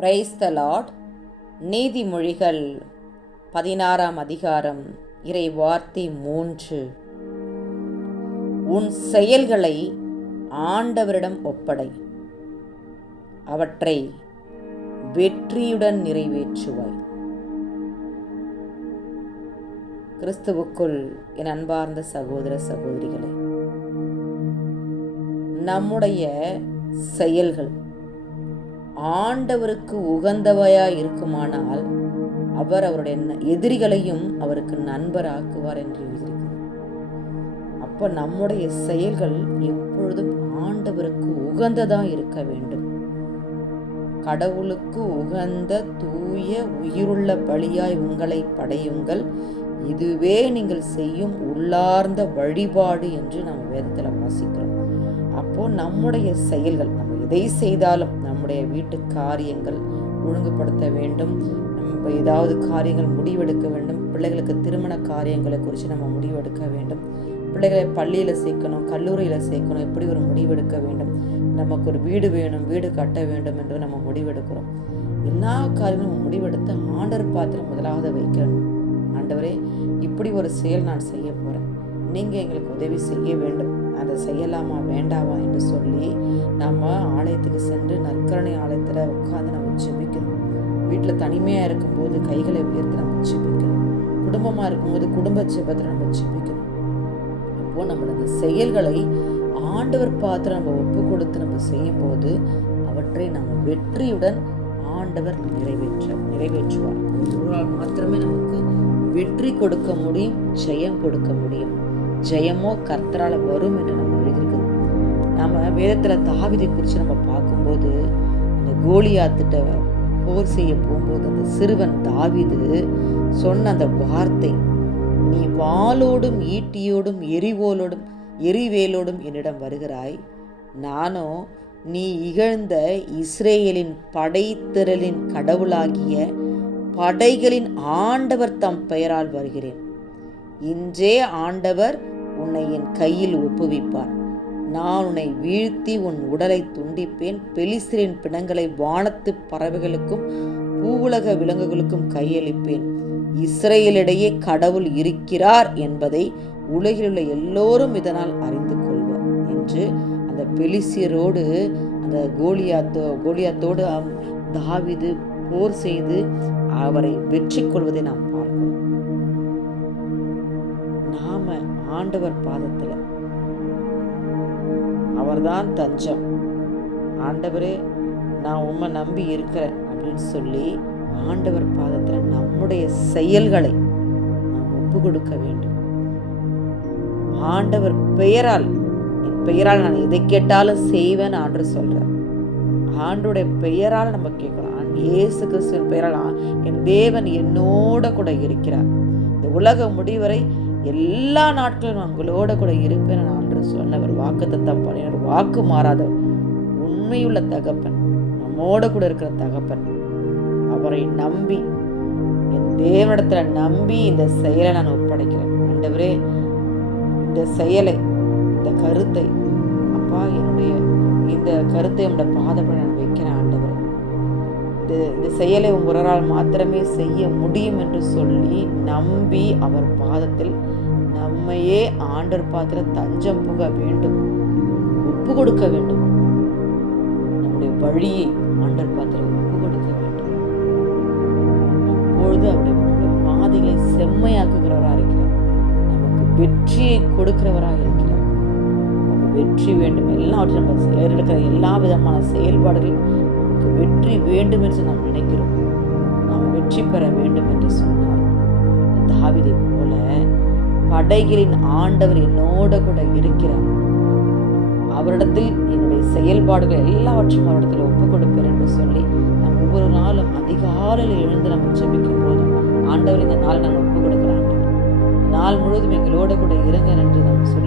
Praise the Lord நீதிமொழிகள் பதினாறாம் அதிகாரம் இறை வார்த்தை மூன்று. உன் செயல்களை ஆண்டவரிடம் ஒப்படை. அவற்றை வெற்றியுடன் நிறைவேற்றுவாய். கிறிஸ்துவுக்குள் என் அன்பார்ந்த சகோதர சகோதரிகளே நம்முடைய செயல்கள் ஆண்டவருக்கு உகந்தவையாய் இருக்குமானால் அவர் அவருடைய ந- எதிரிகளையும் அவருக்கு நண்பராக்குவார் என்று எழுதியிருக்கிறது. அப்போ நம்முடைய செயல்கள் எப்பொழுதும் ஆண்டவருக்கு உகந்ததாக இருக்க வேண்டும். கடவுளுக்கு உகந்த தூய உயிருள்ள பலியாய் உங்களை படையுங்கள். இதுவே நீங்கள் செய்யும் உள்ளார்ந்த வழிபாடு என்று நம்ம வேதத்தில் வாசிக்கிறோம். அப்போ நம்முடைய செயல்கள் எதை செய்தாலும் நம்முடைய வீட்டு காரியங்கள் ஒழுங்குபடுத்த வேண்டும். நம்ம ஏதாவது காரியங்கள் முடிவெடுக்க வேண்டும். பிள்ளைகளுக்கு திருமண காரியங்களை குறித்து நம்ம முடிவெடுக்க வேண்டும். பிள்ளைகளை பள்ளியில் சேர்க்கணும் கல்லூரியில் சேர்க்கணும் எப்படி ஒரு முடிவெடுக்க வேண்டும். நமக்கு ஒரு வீடு வேணும் வீடு கட்ட வேண்டும் என்று நம்ம முடிவெடுக்கிறோம். எல்லா காரியங்களும் முடிவெடுத்து ஆண்டர் பாத்திரம் முதலாவது வைக்கணும். ஆண்டவரே இப்படி ஒரு செயல் நான் செய்ய போகிறேன் நீங்கள் எங்களுக்கு உதவி செய்ய வேண்டும். அதை செய்யலாமா வேண்டாமா என்று சொல்லி நம்ம ஆலயத்துக்கு சென்று நற்கரணை ஆலயத்தில் உட்காந்து நம்ம ஜெபிக்கணும். வீட்டில் தனிமையாக இருக்கும்போது கைகளை உயர்த்தி நம்ம ஜெபிக்கணும். குடும்பமாக இருக்கும்போது குடும்ப ஜெபத்தில் நம்ம ஜெபிக்கணும். அப்போது நம்மளோட செயல்களை ஆண்டவர் பார்த்து நம்ம ஒப்பு கொடுத்து நம்ம செய்யும்போது அவற்றை நம்ம வெற்றியுடன் ஆண்டவர் நிறைவேற்ற நிறைவேற்றுவார். ஒரு மாத்திரமே நமக்கு வெற்றி கொடுக்க முடியும் ஜெயம் கொடுக்க முடியும். ஜெயமோ கர்த்தரால வரும் என்று நம்ம எழுதியிருக்குது. நம்ம வேதத்துல தாவிதை குறித்து நம்ம பார்க்கும்போது அந்த கோலியாத்திட்ட போர் செய்ய போகும்போது அந்த சிறுவன் தாவிது சொன்ன அந்த வார்த்தை நீ வாளோடும் ஈட்டியோடும் எரிவோலோடும் எரிவேலோடும் என்னிடம் வருகிறாய். நானோ நீ இகழ்ந்த இஸ்ரேலின் படைத்திரளின் கடவுளாகிய படைகளின் ஆண்டவர் தம் பெயரால் வருகிறேன். இன்றே ஆண்டவர் உன்னை என் கையில் ஒப்புவிப்பார். நான் உன்னை வீழ்த்தி உன் உடலை துண்டிப்பேன். பெலிசிரின் பிணங்களை வானத்து பறவைகளுக்கும் பூவுலக விலங்குகளுக்கும் கையளிப்பேன். இஸ்ரேலிடையே கடவுள் இருக்கிறார் என்பதை உலகிலுள்ள எல்லோரும் இதனால் அறிந்து கொள்வர் என்று அந்த பெலிசியரோடு அந்த கோலியாத்தோ கோலியாத்தோடு தாவிது போர் செய்து அவரை வெற்றி கொள்வதை நாம் பார்க்கிறோம். நாம ஆண்டவர் பாதத்தில். அவர்தான் தஞ்சம். ஆண்டவரே நான் உம்மை நம்பி இருக்கிறேன் அப்படின்னு சொல்லி ஆண்டவர் பாதத்தில் நம்முடைய செயல்களை நாம் ஒப்பு கொடுக்க வேண்டும். ஆண்டவர் பெயரால் என் பெயரால் நான் எதை கேட்டாலும் செய்வேன் ஆண்டு சொல்கிறேன் ஆண்டுடைய பெயரால் நம்ம கேட்கலாம். இயேசு கிறிஸ்துவின் பெயரால் என் தேவன் என்னோட கூட இருக்கிறார். இந்த உலக முடிவரை எல்லா நாட்களும் நான் உங்களோட கூட இருப்பேன் என்று சொன்னவர் வாக்கு தத்தம் வாக்கு மாறாதவர். உண்மையுள்ள தகப்பன் நம்மோட கூட இருக்கிற தகப்பன். அவரை நம்பி என் தேவனிடத்தில் நம்பி இந்த செயலை நான் ஒப்படைக்கிறேன். ஆண்டவரே இந்த செயலை இந்த கருத்தை அப்பா என்னுடைய இந்த கருத்தை உங்களோட பாதப்பட நான் வைக்கிறேன் ஆண்டவரே. இது இந்த செயலை உங்களால் மாத்திரமே செய்ய முடியும் என்று சொல்லி நம்பி அவர் பாதத்தில் நம்மையே ஆண்டர் பாத்திர தஞ்சம் புக வேண்டும் ஒப்பு கொடுக்க வேண்டும். நம்முடைய வழியை ஆண்டர் பாத்திரம் ஒப்பு கொடுக்க வேண்டும். அப்பொழுது அவருடைய பாதைகளை செம்மையாக்குகிறவராக இருக்கிறார். நமக்கு வெற்றியை கொடுக்கிறவராக இருக்கிறார். நமக்கு வெற்றி வேண்டும். எல்லாவற்றையும் நம்ம செயலெடுக்கிற எல்லா விதமான செயல்பாடுகளும் நமக்கு வெற்றி வேண்டும் என்று நாம் நினைக்கிறோம். நாம் வெற்றி பெற வேண்டும் என்று சொன்னார் தாவிதை போல படைகளின் ஆண்டவர் என்னோட கூட இருக்கிறார். அவரிடத்தில் என்னுடைய செயல்பாடுகள் எல்லாவற்றையும் அவரிடத்தில் ஒப்புக் கொடுப்பேன் என்று சொல்லி நாம் ஒவ்வொரு நாளும் அதிகாலையில் எழுந்து நம்ம ஜெபிக்கும் போது ஆண்டவர் இந்த நாளை நான் ஒப்புக் கொடுக்கிறான் நாள் முழுவதும் எங்களோட கூட இருங்க என்று நாம் சொல்லி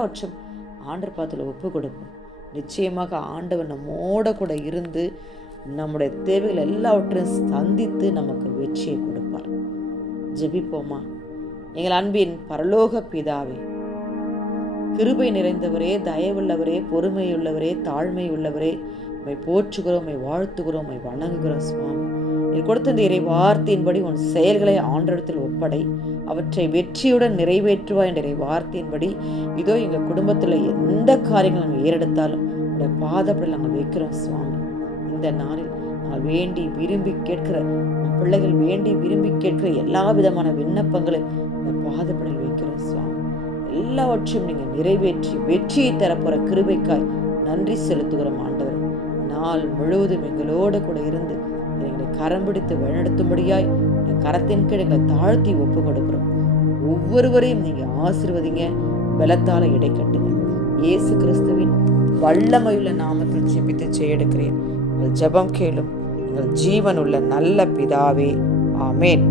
எல்லாவற்றும் ஆண்டர் பாத்தில் ஒப்பு கொடுப்போம் நிச்சயமாக ஆண்டவர் நம்மோட கூட இருந்து நம்முடைய தேவைகள் எல்லாவற்றையும் சந்தித்து நமக்கு வெற்றியை கொடுப்பார். ஜெபிப்போமா? எங்கள் அன்பின் பரலோக பிதாவே கிருபை நிறைந்தவரே தயவுள்ளவரே பொறுமையுள்ளவரே தாழ்மை உள்ளவரே உம்மை போற்றுகிறோம் உம்மை வாழ்த்துகிறோம் உம்மை வணங்குகிறோம் சுவாமி. நீ கொடுத்த இந்த இறை வார்த்தையின்படி உன் செயல்களை ஆண்டஇடத்தில் ஒப்படை. அவற்றை வெற்றியுடன் நிறைவேற்றுவாய் என்ற இறை வார்த்தையின்படி இதோ எங்கள் குடும்பத்தில் எந்த காரியங்கள் நாங்கள் ஏறெடுத்தாலும் உடைய பாதப்படி நாங்கள் வைக்கிறோம் சுவாமி. இந்த நாளில் நாங்கள் வேண்டி விரும்பி கேட்கிற பிள்ளைகள் வேண்டி விரும்பி கேட்கிற எல்லா விதமான விண்ணப்பங்களை இந்த பாதப்படியில் வைக்கிறோம் சுவாமி. எல்லாவற்றையும் நீங்கள் நிறைவேற்றி வெற்றியை தரப்போகிற கிருபைக்காய் நன்றி செலுத்துகிறோம் ஆண்டவர். நாள் முழுவதும் எங்களோடு கூட இருந்து எங்களை கரம் பிடித்து வழிநடத்தும்படியாய் இந்த கரத்தின் கீழ் எங்களை தாழ்த்தி ஒப்பு கொடுக்குறோம். ஒவ்வொருவரையும் நீங்கள் ஆசிர்வதிங்க பலத்தால் இடை கட்டுங்க. இயேசு கிறிஸ்துவின் வல்லமையுள்ள நாமத்தில் ஜெபித்து செய்யெடுக்கிறேன் எங்கள் ஜெபம் கேளும் எங்கள் ஜீவனுள்ள நல்ல பிதாவே. ஆமேன்.